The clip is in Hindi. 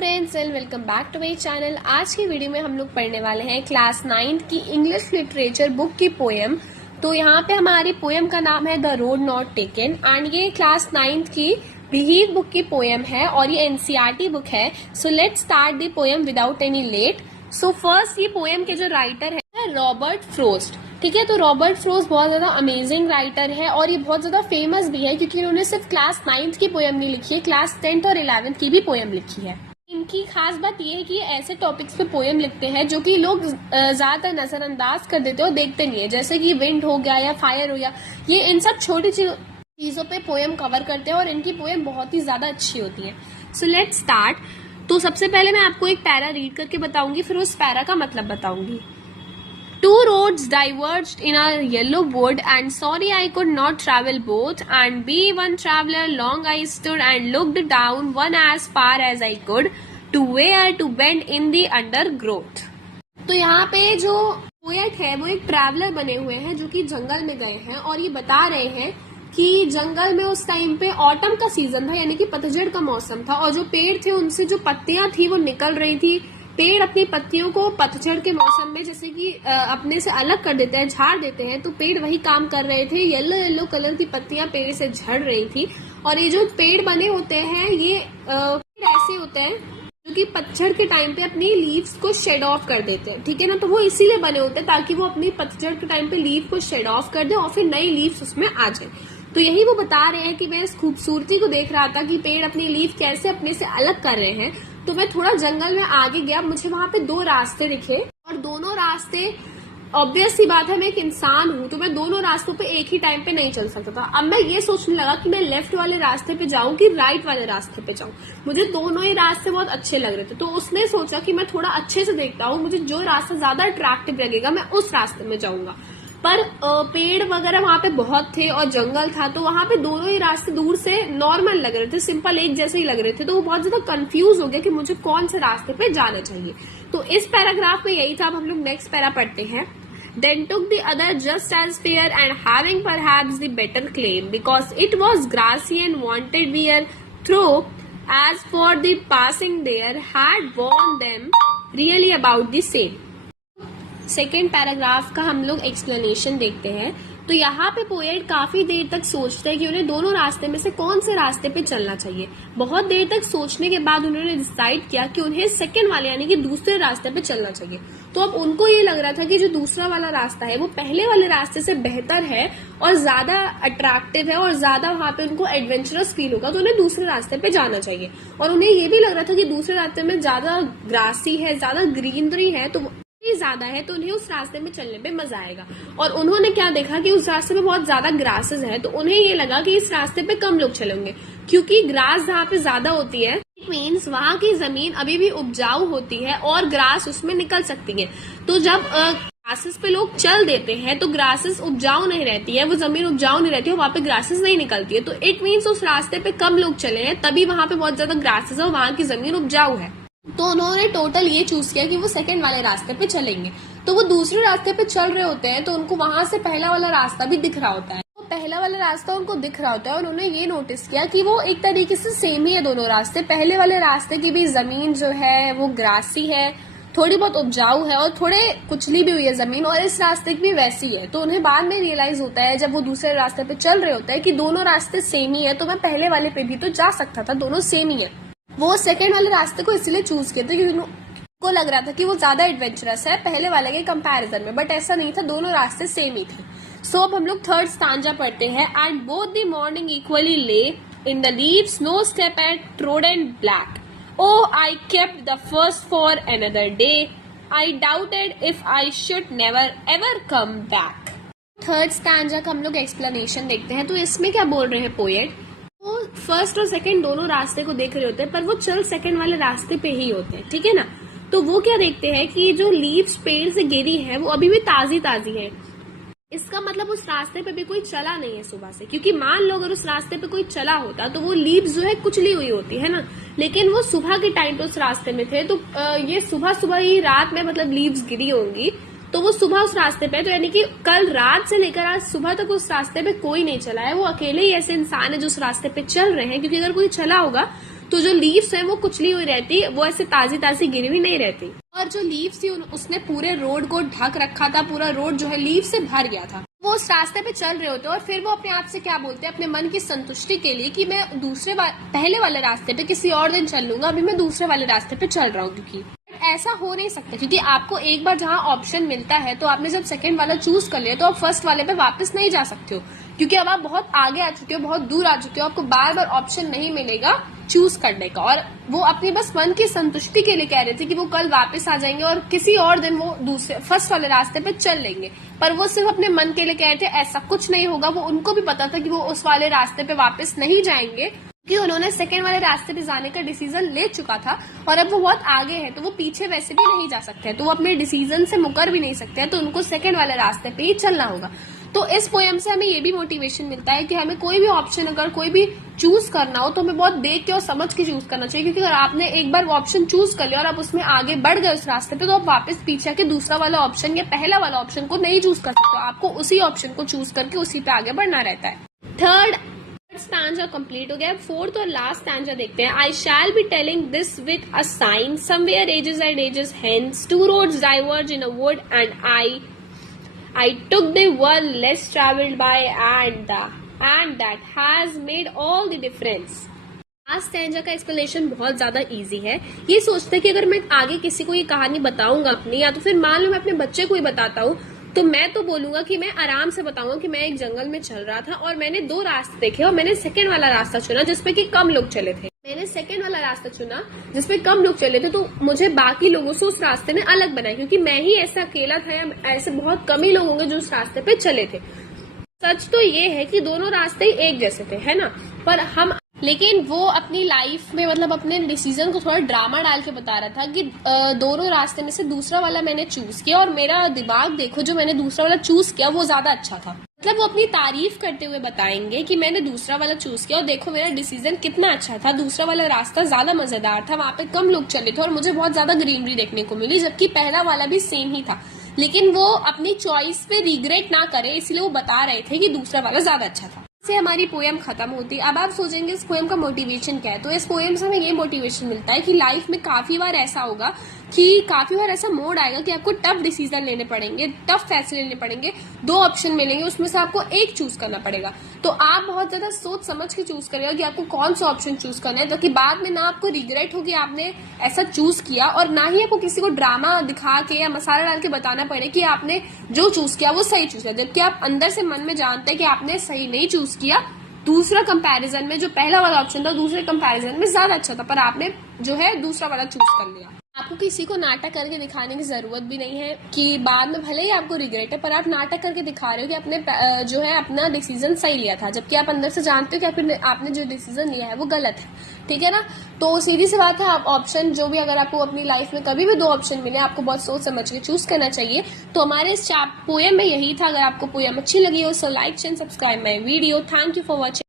Friends and welcome back to my channel. आज की वीडियो में हम लोग पढ़ने वाले हैं क्लास 9 की इंग्लिश लिटरेचर बुक की पोएम। तो यहाँ पे हमारी पोएम का नाम है the road not taken and ये क्लास 9 की बिहीव बुक की पोएम है और ये एनसीईआरटी बुक है। So let's start the poem without any late. So first ये पोएम के जो राइटर है रॉबर्ट फ्रोस्ट। ठीक है, तो रॉबर्ट फ्रोस्ट बहुत ज्यादा अमेजिंग राइटर है और ये बहुत ज्यादा फेमस भी है क्योंकि उन्होंने सिर्फ क्लास 9 की पोएम नहीं लिखी है, क्लास 10th और 11th की भी पोएम लिखी है। इनकी खास बात यह है कि ये ऐसे टॉपिक्स पे पोएम लिखते हैं जो कि लोग ज्यादातर नजरअंदाज कर देते हैं और देखते नहीं है, जैसे कि विंड हो गया या फायर हो गया। ये इन सब छोटी चीजों पे पोएम कवर करते हैं और इनकी पोएम बहुत ही ज्यादा अच्छी होती है। So let's start. तो सबसे पहले मैं आपको एक पैरा रीड करके बताऊंगी, फिर उस पैरा का मतलब बताऊंगी। Two roads diverged in a yellow wood, and sorry I could not travel both. And be one traveler, long I stood and looked down, one as far as I could, to where to bend in the undergrowth. तो यहाँ पे जो पोएट है वो एक ट्रैवलर बने हुए हैं जो कि जंगल में गए हैं और ये बता रहे हैं कि जंगल में उस टाइम पे ऑटम का सीजन था, यानी कि पतझड़ का मौसम था और जो पेड़ थे उनसे जो पत्तियां थी वो निकल रही थी। पेड़ अपनी पत्तियों को पतझड़ के मौसम में जैसे कि अपने से अलग कर देते हैं, झाड़ देते हैं, तो पेड़ वही काम कर रहे थे। येलो येलो कलर की पत्तियां पेड़ से झड़ रही थी और ये जो पेड़ बने होते हैं ये ऐसे होते हैं जो कि पतझड़ के टाइम पे अपनी लीव्स को शेड ऑफ कर देते हैं। ठीक है ना, तो वो इसीलिए बने होते हैं ताकि वो अपनी पतझड़ के टाइम पे लीव को शेड ऑफ कर दे और फिर नई लीव्स उसमें आ जाए। तो यही वो बता रहे हैं कि मैं इस खूबसूरती को देख रहा था कि पेड़ अपनी लीव कैसे अपने से अलग कर रहे हैं। तो मैं थोड़ा जंगल में आगे गया, मुझे वहां पे दो रास्ते दिखे और दोनों रास्ते, ऑब्वियस सी बात है मैं एक इंसान हूँ तो मैं दोनों रास्तों पे एक ही टाइम पे नहीं चल सकता था। अब मैं ये सोचने लगा कि मैं लेफ्ट वाले रास्ते पे जाऊं कि राइट वाले रास्ते पे जाऊं। मुझे दोनों ही रास्ते बहुत अच्छे लग रहे थे, तो उसने सोचा कि मैं थोड़ा अच्छे से देखता हूँ, मुझे जो रास्ता ज्यादा अट्रैक्टिव लगेगा मैं उस रास्ते में जाऊंगा। पर पेड़ वगैरह वहां पे बहुत थे और जंगल था, तो वहां पे दोनों ही रास्ते दूर से नॉर्मल लग रहे थे, सिंपल एक जैसे ही लग रहे थे। तो वो बहुत ज्यादा कंफ्यूज हो गया कि मुझे कौन से रास्ते पे जाना चाहिए। तो इस पैराग्राफ में यही था। अब हम लोग नेक्स्ट पैरा पढ़ते हैं। Then took the other just as fair and having perhaps the better claim, because it was grassy and wanted wear, through as for the passing there had warned them really about the same. Second paragraph का हम लोग एक्सप्लेनेशन देखते हैं। तो यहाँ पे पोएट काफी देर तक सोचते हैं कि उन्हें दोनों रास्ते में से कौन से रास्ते पे चलना चाहिए। बहुत देर तक सोचने के बाद उन्होंने डिसाइड किया कि उन्हें सेकंड वाले यानी कि दूसरे रास्ते पे चलना चाहिए। तो अब उनको ये लग रहा था कि जो दूसरा वाला रास्ता है वो पहले वाले रास्ते से बेहतर है और ज्यादा अट्रैक्टिव है और ज्यादा वहां पे उनको एडवेंचरस फील होगा, तो उन्हें दूसरे रास्ते पे जाना चाहिए। और उन्हें ये भी लग रहा था कि दूसरे रास्ते में ज्यादा ग्रासी है, ज्यादा ग्रीनरी है, तो ज्यादा है, तो उन्हें उस रास्ते में चलने पे मजा आएगा। और उन्होंने क्या देखा कि उस रास्ते में बहुत ज्यादा ग्रासेस है, तो उन्हें ये लगा कि इस रास्ते पे कम लोग चलेंगे क्योंकि ग्रास जहाँ पे ज्यादा होती है इट मीन्स वहाँ की जमीन अभी भी उपजाऊ होती है और ग्रास उसमें निकल सकती है। तो जब ग्रासेस पे लोग चल देते हैं तो ग्रासेस उपजाऊ नहीं रहती है, वो जमीन उपजाऊ नहीं रहती है, वहाँ पे ग्रासेस नहीं निकलती है। तो इट मीन्स उस रास्ते पे कम लोग चले हैं तभी वहाँ पे बहुत ज्यादा ग्रासेस है और वहाँ की जमीन उपजाऊ है। तो उन्होंने टोटल ये चूज किया कि वो सेकंड वाले रास्ते पे चलेंगे। तो वो दूसरे रास्ते पे चल रहे होते हैं तो उनको वहां से पहला वाला रास्ता भी दिख रहा होता है। तो पहला वाला रास्ता उनको दिख रहा होता है और उन्होंने ये नोटिस किया कि वो एक तरीके से सेम ही है दोनों रास्ते। पहले वाले रास्ते की भी जमीन जो है वो ग्रासी है, थोड़ी बहुत उपजाऊ है और थोड़े कुचली भी हुई है जमीन, और इस रास्ते की भी वैसी है। तो उन्हें बाद में रियलाइज होता है जब वो दूसरे रास्ते पे चल रहे होते हैं कि दोनों रास्ते सेम ही है, तो मैं पहले वाले पे भी तो जा सकता था, दोनों सेम ही है। वो सेकंड वाले रास्ते को इसलिए चूज किया था क्योंकि उनको लग रहा था कि वो ज्यादा एडवेंचरस है पहले वाले के कंपैरिजन में, बट ऐसा नहीं था, दोनों रास्ते सेम ही थे। सो अब हम लोग थर्ड स्टांजा पढ़ते हैं। And both the morning equally lay in the leaves, no step had trod and black. Oh I kept the first for another day, I doubted if I should never ever come back. Third stanza का हम लोग एक्सप्लेनेशन देखते हैं। तो इसमें क्या बोल रहे हैं पोएट, वो फर्स्ट और सेकंड दोनों रास्ते को देख रहे होते हैं पर वो चल सेकंड वाले रास्ते पे ही होते हैं। ठीक है ना, तो वो क्या देखते हैं कि जो लीव्स पेड़ से गिरी है वो अभी भी ताजी ताजी है। इसका मतलब उस रास्ते पे भी कोई चला नहीं है सुबह से, क्योंकि मान लो अगर उस रास्ते पे कोई चला होता तो वो लीव्स जो है कुचली हुई होती है ना, लेकिन वो सुबह के टाइम पे उस रास्ते में थे। तो ये सुबह सुबह ही रात में मतलब लीव्स गिरी होंगी, तो वो सुबह उस रास्ते पे, तो यानी कि कल रात से लेकर आज सुबह तक उस रास्ते पे कोई नहीं चला है, वो अकेले ही ऐसे इंसान है जो उस रास्ते पे चल रहे हैं। क्योंकि अगर कोई चला होगा तो जो लीव्स है वो कुचली हुई रहती, वो ऐसे ताजी ताजी गिरी हुई नहीं रहती। और जो लीव्स थी उसने पूरे रोड को ढक रखा था, पूरा रोड जो है लीव से भर गया था। वो उस रास्ते पे चल रहे होते और फिर वो अपने आप से क्या बोलते हैं, अपने मन की संतुष्टि के लिए कि मैं पहले वाले रास्ते पे किसी और दिन चल लूंगा, अभी मैं दूसरे वाले रास्ते पे चल रहा हूँ। क्योंकि ऐसा हो नहीं सकता, क्योंकि आपको एक बार जहाँ ऑप्शन मिलता है तो आपने जब सेकंड वाला चूज कर लिया तो आप फर्स्ट वाले पे वापस नहीं जा सकते हो, क्योंकि अब आप बहुत आगे आ चुके हो, बहुत दूर आ चुके हो, आपको बार बार ऑप्शन नहीं मिलेगा चूज करने का। और वो अपनी बस मन की संतुष्टि के लिए कह रहे थे कि वो कल वापस आ जाएंगे और किसी और दिन वो दूसरे फर्स्ट वाले रास्ते पे चल लेंगे, पर वो सिर्फ अपने मन के लिए कह रहे थे, ऐसा कुछ नहीं होगा। वो उनको भी पता था कि वो उस वाले रास्ते पे वापस नहीं जाएंगे, कि उन्होंने सेकेंड वाले रास्ते पे जाने का डिसीजन ले चुका था और अब वो बहुत आगे है, तो वो पीछे वैसे भी नहीं जा सकते हैं, तो वो अपने डिसीजन से मुकर भी नहीं सकते हैं, तो उनको सेकेंड वाले रास्ते पे ही चलना होगा। तो इस पोएम से हमें ये भी मोटिवेशन मिलता है कि हमें कोई भी ऑप्शन अगर कोई भी चूज करना हो तो हमें बहुत देख के और समझ के चूज करना चाहिए, क्योंकि अगर आपने एक बार ऑप्शन चूज कर लिया और आप उसमें आगे बढ़ गए उस रास्ते पे, तो आप वापस पीछे के दूसरा वाला ऑप्शन या पहला वाला ऑप्शन को नहीं चूज कर सकते, आपको उसी ऑप्शन को चूज करके उसी पे आगे बढ़ना रहता है। थर्ड स्टैंजा कंप्लीट हो गया। फोर्थ और लास्ट स्टैंजा देखते हैं। I shall be telling this with a sigh somewhere ages and ages hence two roads diverge in a wood and I took the one less traveled by and that has made all the difference. Last stanza का एक्सप्लेनेशन बहुत ज्यादा इजी है। ये सोचते हैं कि अगर मैं आगे किसी को ये कहानी बताऊंगा अपनी, या तो फिर मान लो मैं अपने बच्चे को ही बताता हूँ, तो मैं तो बोलूंगा कि मैं आराम से बताऊंगा कि मैं एक जंगल में चल रहा था और मैंने 2 रास्ते देखे और मैंने सेकेंड वाला रास्ता चुना जिसपे कि कम लोग चले थे। मैंने सेकेंड वाला रास्ता चुना जिसपे कम लोग चले थे, तो मुझे बाकी लोगों से उस रास्ते ने अलग बनाया, क्योंकि मैं ही ऐसा अकेला था या ऐसे बहुत कम ही लोग होंगे जो उस रास्ते पे चले थे। सच तो ये है कि दोनों रास्ते ही एक जैसे थे, है ना, पर हम लेकिन वो अपनी लाइफ में मतलब अपने डिसीजन को थोड़ा ड्रामा डाल के बता रहा था कि दोनों रास्ते में से दूसरा वाला मैंने चूज किया और मेरा दिमाग देखो, जो मैंने दूसरा वाला चूज किया वो ज्यादा अच्छा था। मतलब वो अपनी तारीफ करते हुए बताएंगे कि मैंने दूसरा वाला चूज किया और देखो मेरा डिसीजन कितना अच्छा था, दूसरा वाला रास्ता ज्यादा मजेदार था, वहां पे कम लोग चले थे और मुझे बहुत ज्यादा ग्रीनरी देखने को मिली, जबकि पहला वाला भी सेम ही था। लेकिन वो अपनी चॉइस पे रिग्रेट ना करे, इसलिए वो बता रहे थे कि दूसरा वाला ज्यादा अच्छा था। से हमारी पोएम खत्म होती है। अब आप सोचेंगे इस पोएम का मोटिवेशन क्या है, तो इस पोएम से हमें ये मोटिवेशन मिलता है कि लाइफ में काफी बार ऐसा होगा कि काफी बार ऐसा मोड आएगा कि आपको टफ डिसीजन लेने पड़ेंगे, टफ फैसले लेने पड़ेंगे, 2 ऑप्शन मिलेंगे, उसमें से आपको एक चूज करना पड़ेगा। तो आप बहुत ज्यादा सोच समझ के चूज करिएगा कि आपको कौन सा ऑप्शन चूज करना है, ताकि बाद में ना आपको रिग्रेट हो कि आपने ऐसा चूज किया, और ना ही आपको किसी को ड्रामा दिखा के या मसाला डाल के बताना पड़े कि आपने जो चूज किया वो सही चूज किया, जबकि आप अंदर से मन में जानते हैं कि आपने सही नहीं चूज किया। दूसरा कंपैरिजन में जो पहला वाला ऑप्शन था दूसरे कंपैरिजन में ज्यादा अच्छा था, पर आपने जो है दूसरा वाला चूज कर लिया। आपको किसी को नाटक करके दिखाने की जरूरत भी नहीं है कि बाद में भले ही आपको रिग्रेट है, पर आप नाटक करके दिखा रहे हो कि आपने जो है अपना डिसीजन सही लिया था, जबकि आप अंदर से जानते हो कि आपने जो डिसीजन लिया है वो गलत है। ठीक है ना, तो सीधी सी बात है, आप ऑप्शन जो भी अगर आपको अपनी लाइफ में कभी भी 2 ऑप्शन मिले, आपको बहुत सोच समझ के चूज करना चाहिए। तो हमारे इस पोएम में यही था। अगर आपको पोएम अच्छी लगी हो so like and subscribe my video. Thank you for watching.